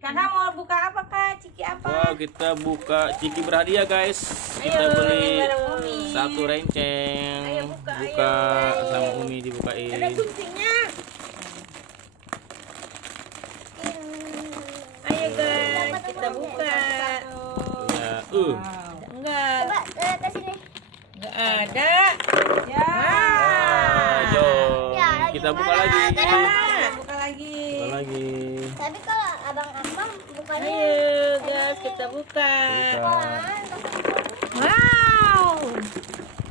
Kakak mau buka apa Kak? Ciki apa? Wow, kita buka ciki berhadiah guys. Kita Ayo, beli bareng Umi. satu renceng. Ayo, buka, ayo. Sama Umi dibukain. Ada guntingnya. Ayo guys, kita buka. Ya, Enggak. Coba ke sini. Enggak ada. Ya. Jom. Ya, Kita buka gimana? lagi. Kita buka lagi. Buka lagi. Tapi kalau abang Akmal bukannya Ayo guys, kita buka. Buka. Wow.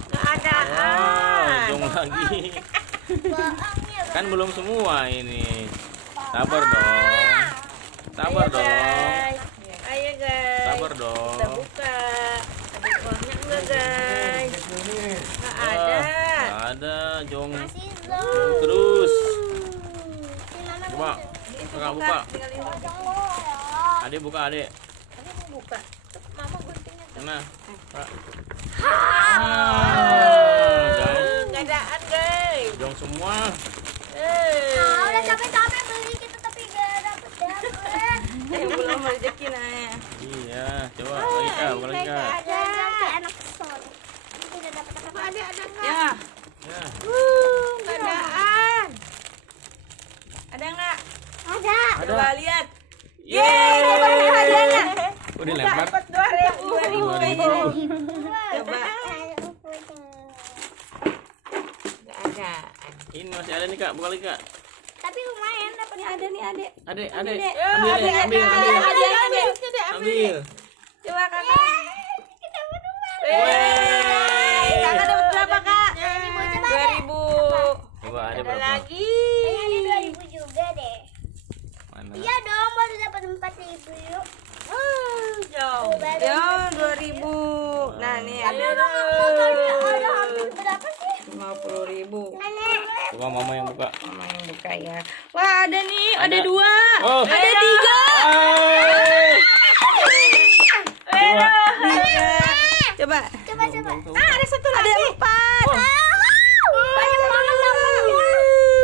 Enggak ada. Jom lagi. bohongnya. Kan belum semua ini. Sabar dong. Sabar Ayo, dong. guys. Ayo guys. Sabar dong. Kita buka. Ada uangnya enggak guys? Enggak ada. Nggak ada, Jong. Masih dong. Terus. Si Mama Coba. Kakak buka. Tinggal ini. Adek buka, adek. Ini mau buka. Tuh, Mama guntingnya tuh. Mana? Kak. Guys. Enggak adaan guys. Jong semua. Udah capek-capek beli kita tapi gak dapet. Belum rezeki nah. Iya, coba lagi Kak, buka lagi Kak. Ada anak kesel. Tidak dapat apa-apa. Ada enggak? Ya. Enggak adaan. Ada enggak? Ada. Ada. Coba lihat. Yeay. Udah lempar. Dapat 2.000. 2.000. Coba. Enggak ada. Ini masih ada nih Kak, buka lagi Kak. Tapi lumayan dapatnya. Ada nih, Adek. Adek, Adek. adek. Ambil, Ambil, ambil, ambil. Ambil. Coba Kakak. Kita berdua. Kakak dapat berapa, Kak? 2.000. Coba ada Ada berapa? lagi. Kayaknya ada 2.000 juga deh. Mana? Iya dong, baru dapat 4.000 yuk. Jauh. Jauh 2.000. Nah, nih ada Ada hampir berapa sih? 50.000. Nenek. Coba mama yang buka. Mama yang buka ya. Wah, ada nih, ada Ada. 2. Oh. Ada 3. Coba. Coba coba. Ada 1 lagi. Ada 4. Oh. Banyak banget dapatnya.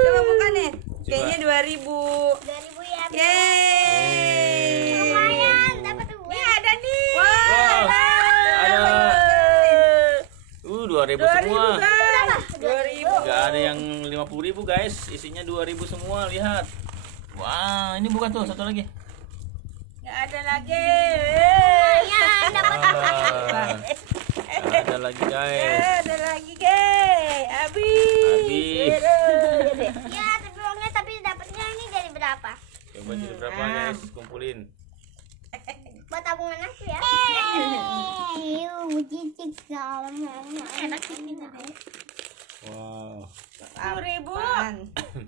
Coba buka nih. Kayaknya 2.000. 2.000 ya. Yeay. Lumayan dapat 2. Nih ada nih. Wow. Ada. 2.000 semua. 2.000. Gak ada yang 50.000 guys. Isinya 2.000 semua, lihat. Wah, ini bukan tuh, satu lagi. Nggak ada lagi. Lumayan dapat. Ada lagi guys. Ada lagi, guys. Habis. Habis. Ya, tapi uangnya tapi dapatnya ini dari berapa? Coba jadi berapa guys? Kumpulin. Buat tabungan aku ya. Cicik sama enak ini deh. Wow. 10.000.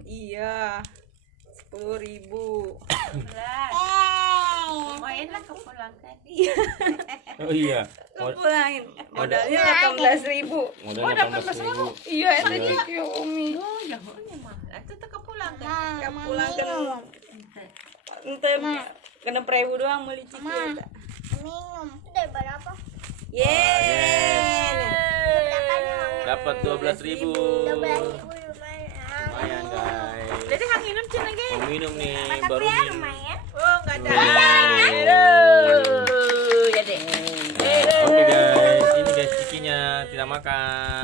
Iya. 10.000. Lumayan lah kepulangkan. Iya. Oh iya. Kepulangin. Modalnya 18.000. Modal Oh, dapat 18.000. Iya, itu Iya. ya Umi. Oh, ya itu kepulangkan. Kepulangkan. Ente kena 1.000 doang beli ciki. Minum. Itu dari berapa? Yeay. Dapat 12.000. 12.000 lumayan. Lumayan guys. Jadi hang minum cina lagi. Mau minum nih, Tapi baru ya minum. lumayan. Oh, enggak ada. Ya deh. Oke guys, ini guys cikinya tidak makan.